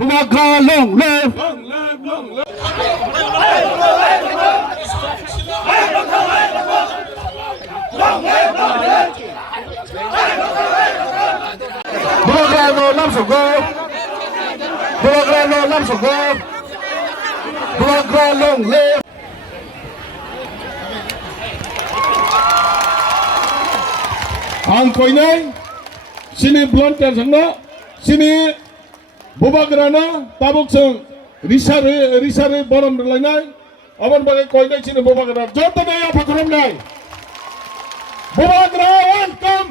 Bumagara, long live! Bumagara, no lam so go. Bumagara, no lam so go. Bumagara, long live! Ang koinai, sini blonter sangna, sini Bubagrana, tabuk seng, risare borom berlainai, awan bagai koinai sini Bubagrana, jota daya pakuram nai. Bubagrana welcome,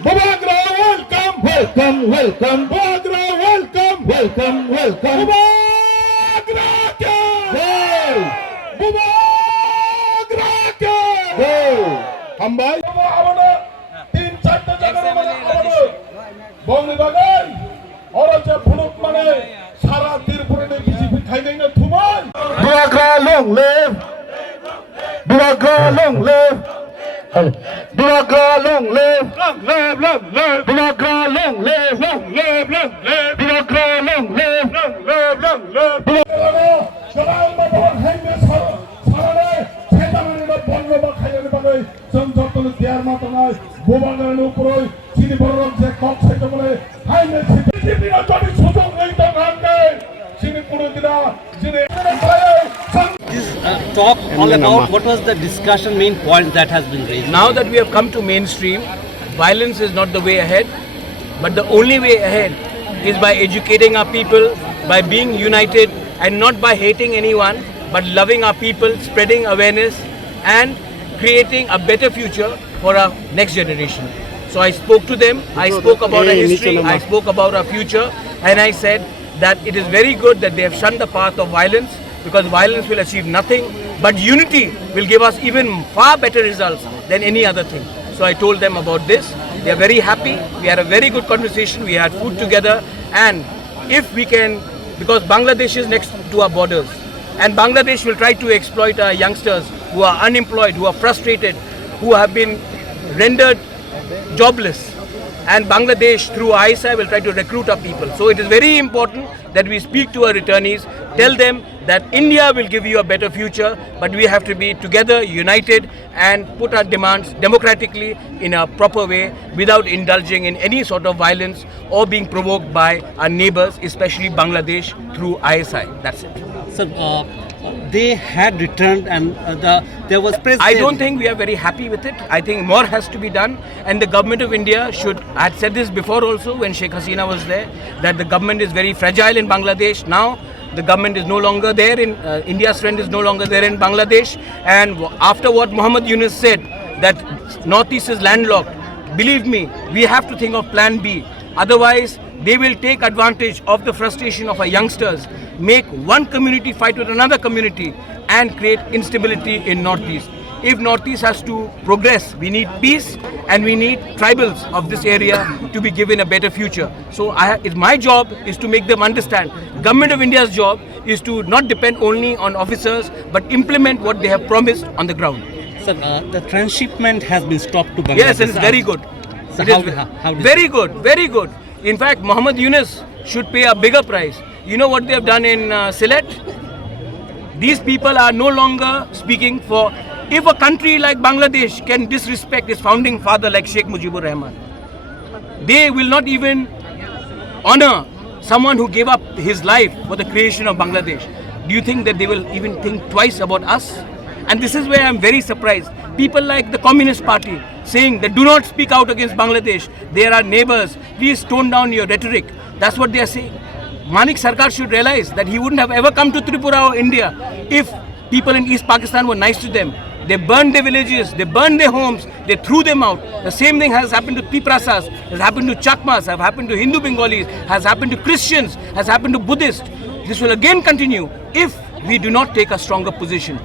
Bubagrana welcome, welcome, welcome, Bubagrana welcome, welcome, welcome, Bubagrana hey, Bubagrana hey, hambai. तीन चारटे जगह में आवाज़ बोलने बागन और जब फुलुक मने सारा तिरपुरे ने बीजेपी खाई देंगे थुमान Bumagara long live Bumagara long live Bumagara long live Bumagara long live Bumagara long live Sekarang bapak hanya sarane sejaman ini bangga bakai ini bagai संसद दियार मातनाय Bumagara उपरोय चीनी बरोक जे कॉक सेट बोले हाई में BJP ना जोड़ी सुजोग नहीं तो काम के चीनी पुरो दिना चीनी This talk all about what was the discussion main point that has been raised. Now that we have come to mainstream, violence is not the way ahead, but the only way ahead is by educating our people, by being united and not by hating anyone, but loving our people, spreading awareness and creating a better future for our next generation. So I spoke to them, I spoke about our history, I spoke about our future, and I said that it is very good that they have shunned the path of violence, because violence will achieve nothing, but unity will give us even far better results than any other thing. So I told them about this. They are very happy. We had a very good conversation. We had food together, and if we can, because Bangladesh is next to our borders, and Bangladesh will try to exploit our youngsters who are unemployed, who are frustrated, who have been rendered jobless, and Bangladesh through ISI will try to recruit our people. So it is very important that we speak to our returnees, tell them that India will give you a better future, but we have to be together, united, and put our demands democratically in a proper way without indulging in any sort of violence or being provoked by our neighbors, especially Bangladesh through ISI. That's it. So they had returned and there was press. I don't think we are very happy with it. I think more has to be done, and the government of India should, I had said this before also when Sheikh Hasina was there, that the government is very fragile in Bangladesh. Now the government is no longer there in, India's friend is no longer there in Bangladesh, and after what Muhammad Yunus said, that Northeast is landlocked, believe me, we have to think of plan B. Otherwise, they will take advantage of the frustration of our youngsters, make one community fight with another community, and create instability in Northeast. If Northeast has to progress, we need peace, and we need tribals of this area to be given a better future. So my job is to make them understand. Government of India's job is to not depend only on officers, but implement what they have promised on the ground. So the transshipment has been stopped to Bangladesh. Yes, and it's very good. So how very good, very good. In fact, Muhammad Yunus should pay a bigger price. You know what they have done in Sylhet? These people are no longer speaking for. If a country like Bangladesh can disrespect its founding father like Sheikh Mujibur Rahman, they will not even honor someone who gave up his life for the creation of Bangladesh. Do you think that they will even think twice about us? And this is where I am very surprised. People like the Communist Party saying that do not speak out against Bangladesh. They are our neighbors. Please tone down your rhetoric. That's what they are saying. Manik Sarkar should realize that he wouldn't have ever come to Tripura or India if people in East Pakistan were nice to them. They burned their villages, they burned their homes, they threw them out. The same thing has happened to Piprasas, has happened to Chakmas, has happened to Hindu Bengalis, has happened to Christians, has happened to Buddhists. This will again continue if we do not take a stronger position.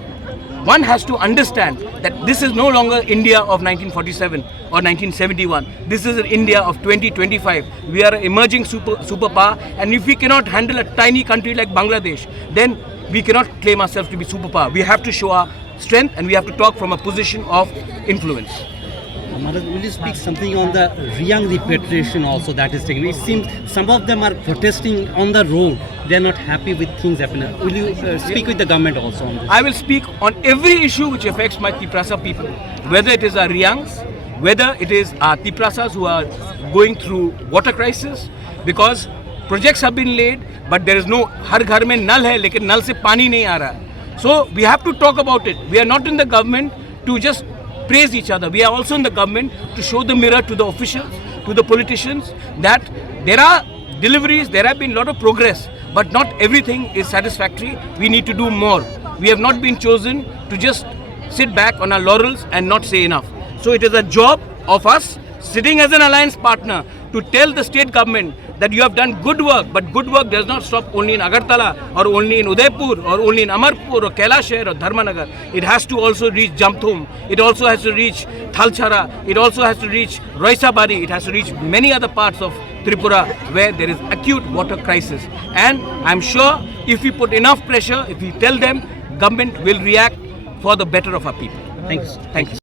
One has to understand that this is no longer India of 1947 or 1971. This is an India of 2025. We are an emerging superpower, and if we cannot handle a tiny country like Bangladesh, then we cannot claim ourselves to be superpower. We have to show our strength, and we have to talk from a position of influence. Maharaj, will you speak something on the Riyang repatriation also that is taking? It seems some of them are protesting on the road. They are not happy with things happening. Will you speak with the government also on this? I will speak on every issue which affects my Tiprasa people, whether it is our Riyangs, whether it is our Tiprasas who are going through water crisis, because projects have been laid, but there is no har ghar mein nal hai, lekin nal se pani nahi aa raha. So we have to talk about it. We are not in the government to just praise each other. We are also in the government to show the mirror to the officials, to the politicians, that there are deliveries, there have been a lot of progress, but not everything is satisfactory. We need to do more. We have not been chosen to just sit back on our laurels and not say enough. So it is a job of us sitting as an alliance partner to tell the state government that you have done good work, but good work does not stop only in Agartala or only in Udaipur or only in Amarpur or Kailasher or Dharmanagar. It has to also reach Jamthum. It also has to reach Thalchara. It also has to reach Roisabari. It has to reach many other parts of Tripura where there is acute water crisis. And I'm sure if we put enough pressure, if we tell them, government will react for the better of our people. Thanks. Thank you.